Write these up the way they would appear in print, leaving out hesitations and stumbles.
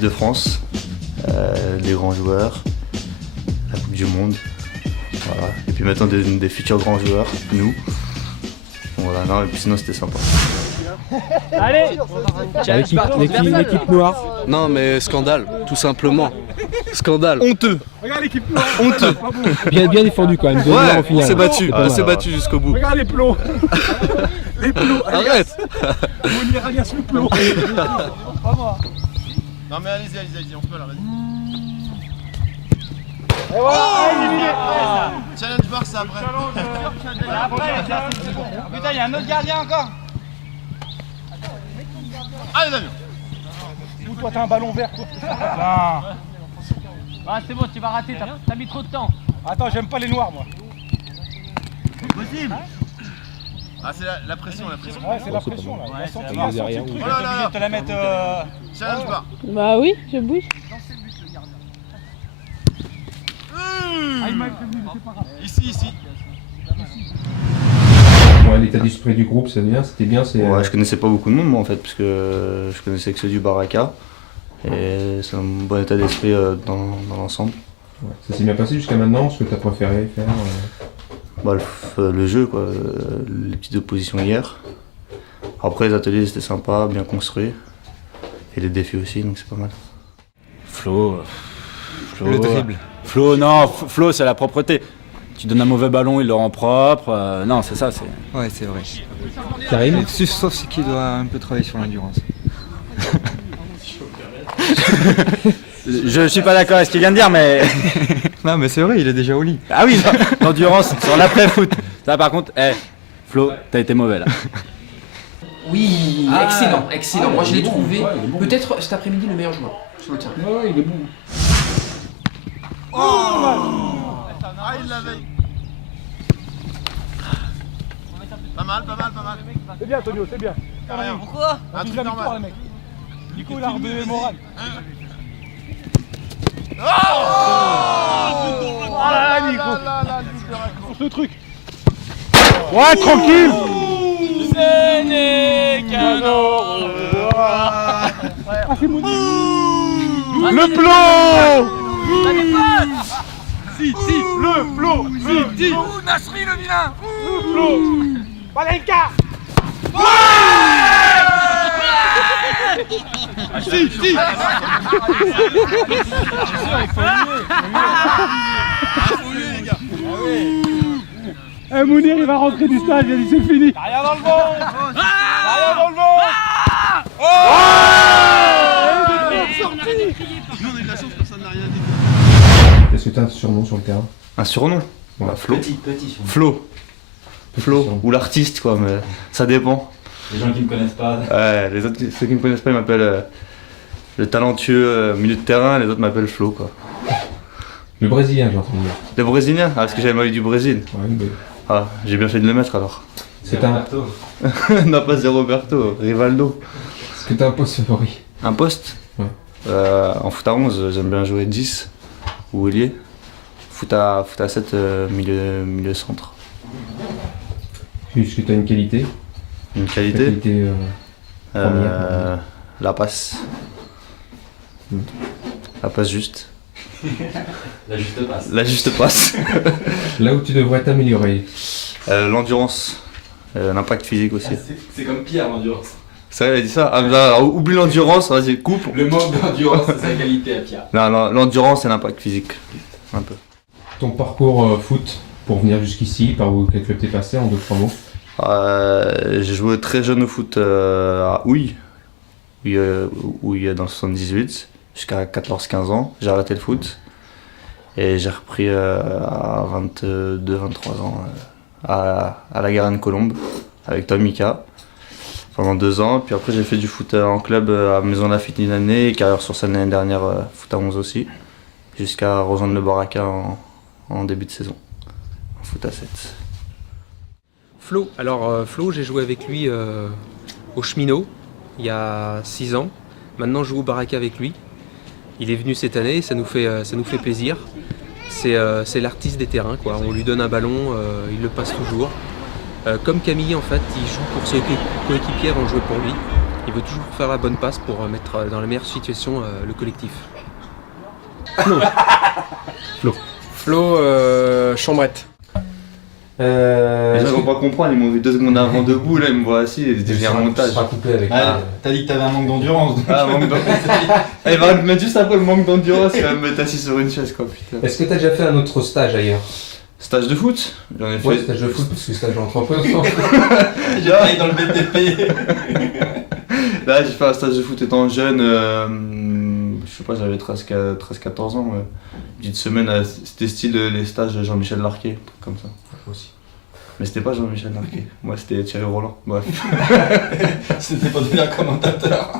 l'équipe de France, les grands joueurs, la Coupe du Monde. Voilà. Et puis maintenant des futurs grands joueurs, nous. Voilà, non, et puis sinon c'était sympa. Allez, l'équipe noire. Non mais scandale, tout simplement. Scandale. Honteux. regarde l'équipe noire. Honteux. Bien défendu quand même. Ouais, en finale. on s'est battu, Pas on s'est mal. battu jusqu'au bout. Regarde les plots. Les plots. Arrête. Mounir alias le plot. Pas moi. Non mais allez-y, on se met là, vas-y. Et voilà, Challenge bar, c'est après. putain, il y a un autre gardien encore. Allez Damien. Ou toi t'as un ballon vert toi. Ah, c'est bon, tu vas rater, t'as mis trop de temps. Attends, j'aime pas les noirs moi. Possible. Ah c'est la pression, la pression. Ouais, c'est la pression là. On sent que la derrière, tu oui. es obligé de te la mettre. Challenge bar. Bah oui, je bouge. Ici. Ouais, l'état d'esprit du groupe, c'est bien, c'était bien. Ouais, je connaissais pas beaucoup de monde moi en fait, parce que je connaissais que ceux du Baraka. Et c'est un bon état d'esprit dans l'ensemble. Ouais, ça s'est bien passé jusqu'à maintenant, ce que tu as préféré faire Bah, le jeu, quoi, les petites oppositions hier. Après les ateliers c'était sympa, bien construit. Et les défis aussi, donc c'est pas mal. Flo. Le dribble. Flo, non, Flo c'est la propreté. Tu donnes un mauvais ballon, il le rend propre. Non, c'est ça, c'est. Ouais, c'est vrai. Karim. Sauf c'est qu'il doit un peu travailler sur l'endurance. Je suis pas d'accord avec ce qu'il vient de dire, mais. Non, mais c'est vrai, il est déjà au lit. Ah oui, l'endurance sur l'après-foot. Ça, par contre, Flo, t'as été mauvais là. Oui, excellent. Moi je l'ai trouvé peut-être cet après-midi le meilleur joueur sur le terrain. Ouais, il est bon. Ah il l'avait. Pas mal. C'est bien, Tonio, c'est bien. Pourquoi Un truc normal. Les mecs. Nico, il a redonné le moral. Oh là là, Nico. Pousse le truc. Ouais, tranquille. Ce n'est qu'un Ah, c'est mon le plot. Si, le plot. Si. Nasri le vilain. Le plot. Valenka. Si. Eh Mounir il va rentrer du stade, il a dit c'est fini. Rien dans le vent. Rien dans le vent. Nous on a eu de la chance, personne n'a rien dit. Est-ce que tu as un surnom sur le terrain? Un surnom? Bah, Flo. Petit. Flo, ou l'artiste quoi, mais ça dépend. Les gens qui me connaissent pas. Ouais, ceux qui me connaissent pas, ils m'appellent le talentueux milieu de terrain, les autres m'appellent Flo quoi. Le Brésilien, j'ai entendu dire. Le Brésilien? Ah, parce que j'avais le maillot du Brésil. Ouais, mais Ah, j'ai bien fait de le mettre alors. c'est un... Non, pas c'est Roberto, Rivaldo. Est-ce que tu as un poste favori? Un poste? Ouais. En foot à 11, j'aime bien jouer 10 ou ailier. Foot à 7, milieu centre. Est-ce que tu as une qualité? Une La qualité? qualité première. La passe. La passe juste. La juste passe. La juste passe. Là où tu devrais t'améliorer. L'endurance. L'impact physique aussi. C'est comme Pierre l'endurance. C'est vrai, il a dit ça? Ah, là, oublie l'endurance, vas-y, coupe. Le manque d'endurance, c'est sa qualité à Pierre. Non, l'endurance et l'impact physique. Un peu. Ton parcours foot pour venir jusqu'ici, par où quel club t'es passé en 2-3 mots? J'ai joué très jeune au foot à Houille, dans le 78, jusqu'à 14-15 ans. J'ai arrêté le foot et j'ai repris à 22-23 ans à la Garenne-Colombe avec Tom Mika pendant 2 ans. Puis après j'ai fait du foot en club à Maison Lafitte une année et Carrière sur Seine l'année dernière, foot à 11 aussi, jusqu'à rejoindre le Baraka en début de saison, en foot à 7. Flo, j'ai joué avec lui au Cheminot il y a 6 ans. Maintenant, je joue au Baraka avec lui. Il est venu cette année, ça nous fait plaisir. C'est l'artiste des terrains, quoi. On lui donne un ballon, il le passe toujours. Comme Camille, en fait, il joue pour ses coéquipiers, on jouait pour lui. Il veut toujours faire la bonne passe pour mettre dans la meilleure situation le collectif. Flo, chambrette. Les gens vont pas comprendre, ils m'ont vu 2 secondes avant debout, là ils me voient assis et c'était déjà un montage. coupé avec. T'as dit que t'avais un manque d'endurance. Ah, manque d'endurance. Il va me mettre juste après le manque d'endurance, il va me mettre assis sur une chaise quoi, putain. Est-ce que t'as déjà fait un autre stage ailleurs? Stage de foot? J'en ai fait. Ouais, stage de foot, parce que stage d'entreprise. J'ai travaillé dans le BTP. Là, j'ai fait un stage de foot étant jeune, je sais pas, j'avais 13-14 ans. Ouais. Une petite semaine, c'était style les stages de Jean-Michel Larquet, comme ça. Aussi. Mais c'était pas Jean-Michel Larquet, moi c'était Thierry Roland. Bref. C'était pas devenir commentateur.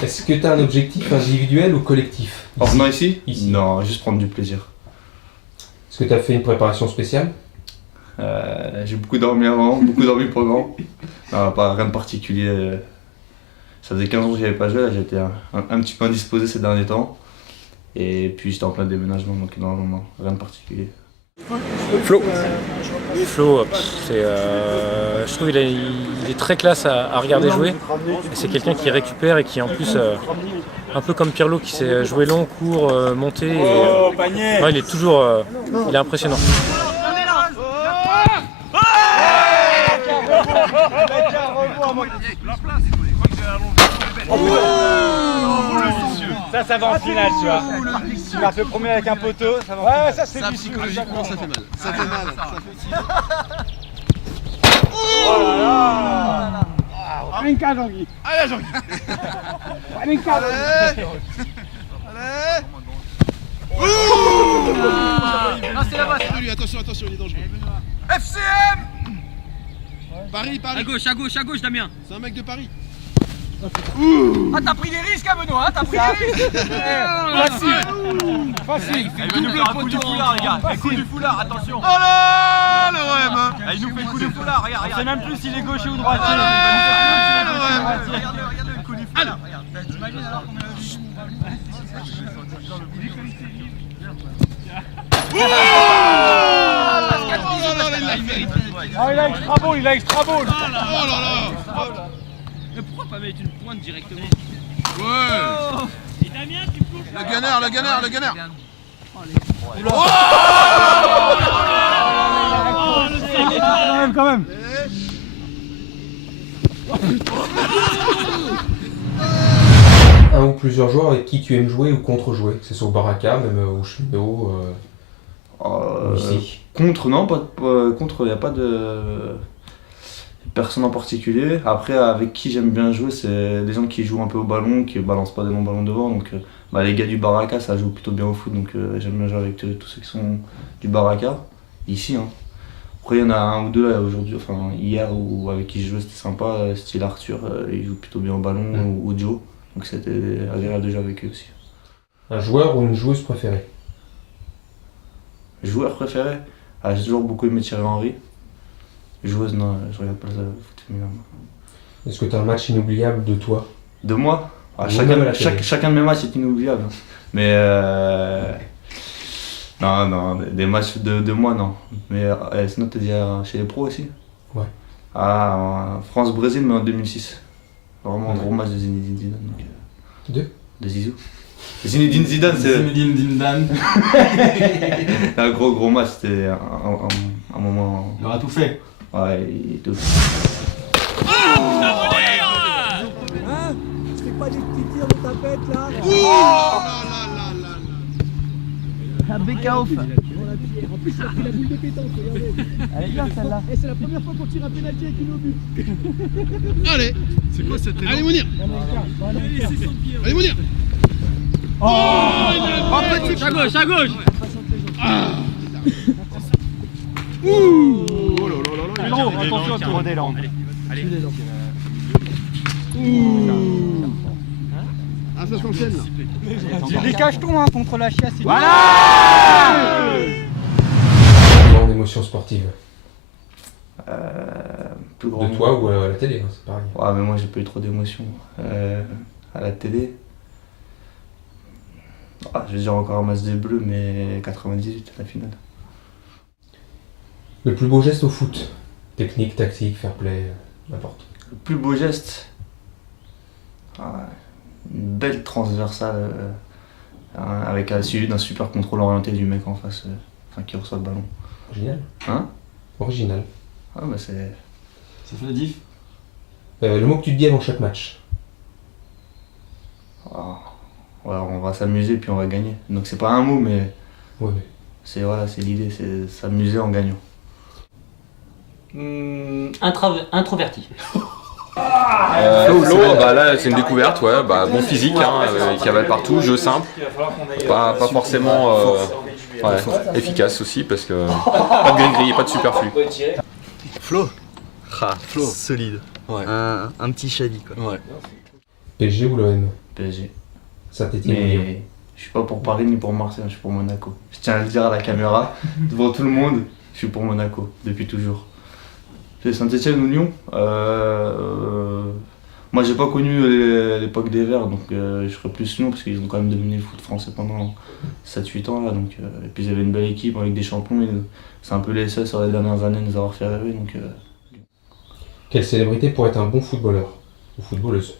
Est-ce que t'as un objectif individuel ou collectif? En venant ici? Ici. Non, juste prendre du plaisir. Est-ce que t'as fait une préparation spéciale? J'ai beaucoup dormi avant, beaucoup dormi pendant. Non, pas rien de particulier. Ça faisait 15 ans que j'avais pas joué, là j'étais un petit peu indisposé ces derniers temps. Et puis j'étais en plein déménagement, donc non, rien de particulier. Flo, je trouve il est très classe à regarder jouer. Et c'est quelqu'un qui récupère et qui en plus, un peu comme Pirlo, qui sait jouer long, court, monter. Et, il est toujours il est impressionnant. Ça va en finale, tu vois. Tu marques le premier avec un poteau, ça va en finale. Ouais, ça c'est du psychologiquement, ça fait mal. Ça fait mal. Oh là là. Rinka, Jean-Guy. Allez, Jean-Guy. Rinka. Allez. Non, c'est là-bas. Attention, il est dangereux. FCM. Paris. À gauche, Damien. C'est un mec de Paris. Ah, t'as pris des risques, hein, Benoît, hein, t'as pris des risques. Facile. Il nous fait un coup du foulard, les gars. Coup du foulard, attention. Oh là, l'OM. Il nous fait le coup du foulard, regarde. On sait même plus s'il est gaucher ou droitier. Regarde le coup du foulard. T'imagines alors qu'on Ah, il a extra ball, Oh là là. Mais pourquoi pas mettre une pointe directement? Ouais. Et Damien, tu peux. Le gunner. Quand même. Un ou plusieurs joueurs avec qui tu aimes jouer ou contre-jouer, que ce soit au Baraka, même au Cheminot, ou ici. Contre, non, contre, il n'y a pas de personne en particulier. Après, avec qui j'aime bien jouer, c'est des gens qui jouent un peu au ballon, qui balancent pas des longs ballons devant. Donc, les gars du Baraka, ça joue plutôt bien au foot, donc j'aime bien jouer avec tous ceux qui sont du Baraka, ici. Hein. Après, il y en a un ou deux là aujourd'hui, enfin hier, avec qui je jouais, c'était sympa, style Arthur, il joue plutôt bien au ballon, ou Joe. Donc c'était agréable de jouer avec eux aussi. Un joueur ou une joueuse préférée? Joueur préféré? J'ai toujours beaucoup aimé Thierry Henry. Joueuse, non, je regarde pas le foot féminin. Est-ce que tu as un match inoubliable de toi? De moi? Chacun de mes matchs est inoubliable. Mais non, des matchs de moi, non. Mais sinon, t'es déjà chez les pros aussi? Ouais. France-Brésil, mais en 2006. Vraiment un gros match de Zinedine Zidane. De Zizou. Zinedine Zidane, c'est... Zinedine Zidane. Un gros match, c'était un moment... Il aura tout fait. Ouais, il était... Tu fais pas des petits tirs de tapette là. Un BK-off. En plus, il a pris la boule de pétanque, regardez. Elle est bien celle-là. Et c'est la première fois qu'on tire un pénalty avec une au but. Allez. C'est quoi cette élan? Allez, Mounir. Allez, Mounir. Oh, petit. À gauche. Ouh. Attention, tour d'élan. Allez. Ah, ça s'enchaîne là. Tu décages ton contre la chiasse. Voilà. Grande émotion sportive. Plus grand. De toi ou à la télé, hein, c'est pareil. Ouais, mais moi j'ai pas eu trop d'émotions. À la télé. Je vais dire encore un match des Bleus, mais 98, la finale. Le plus beau geste au foot? Technique, tactique, fair play, n'importe. Le plus beau geste? Ah, une belle transversale avec la suivi d'un super contrôle orienté du mec en face qui reçoit le ballon. Original. Hein? Original. Ah bah c'est... Ça fait la diff. Le mot que tu te dis avant chaque match. Ah, ouais, on va s'amuser puis on va gagner. Donc c'est pas un mot mais Ouais, mais... c'est voilà, c'est l'idée, c'est s'amuser en gagnant. Introverti. Flo, bah là c'est une découverte, ouais, bah, bon physique, hein, il cavale partout, jeu simple, pas forcément efficace aussi parce que pas de gris-gris, pas de superflu. Flo. Flo. Solide. Ouais. Un petit Shadi quoi. Ouais. PSG ou l'OM? PSG. Saint-Étienne ou Lyon? Mais je suis pas pour Paris ni pour Marseille, je suis pour Monaco. Je tiens à le dire à la caméra, devant tout le monde, je suis pour Monaco, depuis toujours. C'est Saint-Étienne ou Lyon. Moi j'ai pas connu l'époque des Verts, donc je serais plus Lyon parce qu'ils ont quand même dominé le foot français pendant 7-8 ans là. Donc, et puis ils avaient une belle équipe avec des champions, c'est un peu les seuls sur les dernières années de nous avoir fait rêver. Donc, Quelle célébrité pour être un bon footballeur ou footballeuse?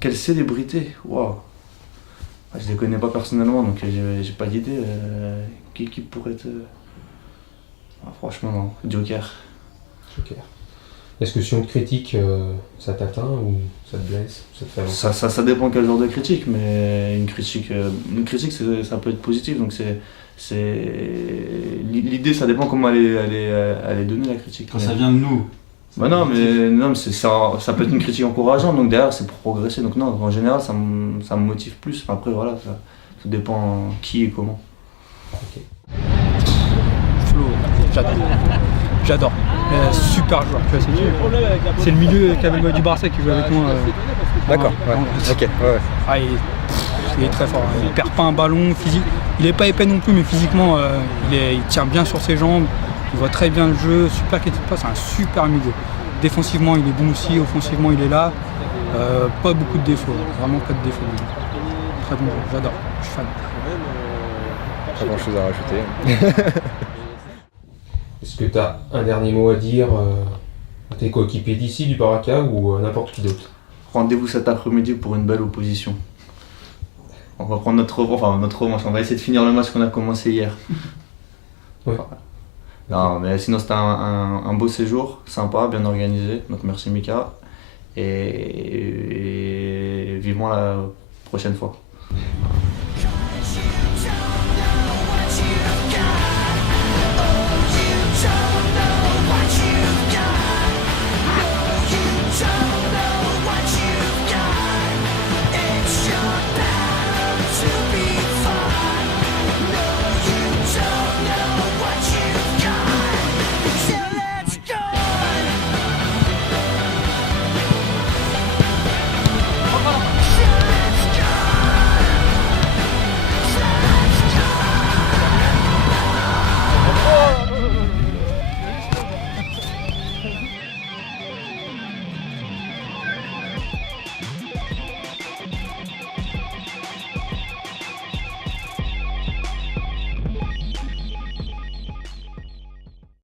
Quelle célébrité? Waouh! Je les connais pas personnellement donc j'ai pas d'idée. Qui pourrait être. Franchement non, Joker. Joker. Est-ce que si on te critique, ça t'atteint ou ça te blesse, ça te fait avancer? Ça dépend quel genre de critique, mais une critique ça peut être positif. Donc l'idée, ça dépend comment elle est donnée la critique. Quand ça vient de nous. Bah non, mais ça peut être une critique encourageante, donc derrière c'est pour progresser. Donc non, en général ça me motive plus. Après voilà, ça dépend qui et comment. Okay. Flo, j'adore. Super joueur. C'est le milieu du Barça qui joue avec moi. D'accord, ouais. Ok, ouais. Ah, il est très fort. Il perd pas un ballon physique. Il est pas épais non plus, mais physiquement, il tient bien sur ses jambes. Il voit très bien le jeu. Super qu'il c'est un super milieu. Défensivement, il est bon aussi. Offensivement, il est là. Pas beaucoup de défauts. Vraiment pas de défauts. Très bon joueur. J'adore. Je suis fan. Pas grand chose à rajouter. Est-ce que tu as un dernier mot à dire à tes coéquipiers d'ici, du Baraka ou à n'importe qui d'autre? Rendez-vous cet après-midi pour une belle opposition. On va prendre notre revanche, on va essayer de finir le match qu'on a commencé hier. Ouais. Non, mais sinon c'était un beau séjour, sympa, bien organisé, donc merci Mika. Et vivement la prochaine fois.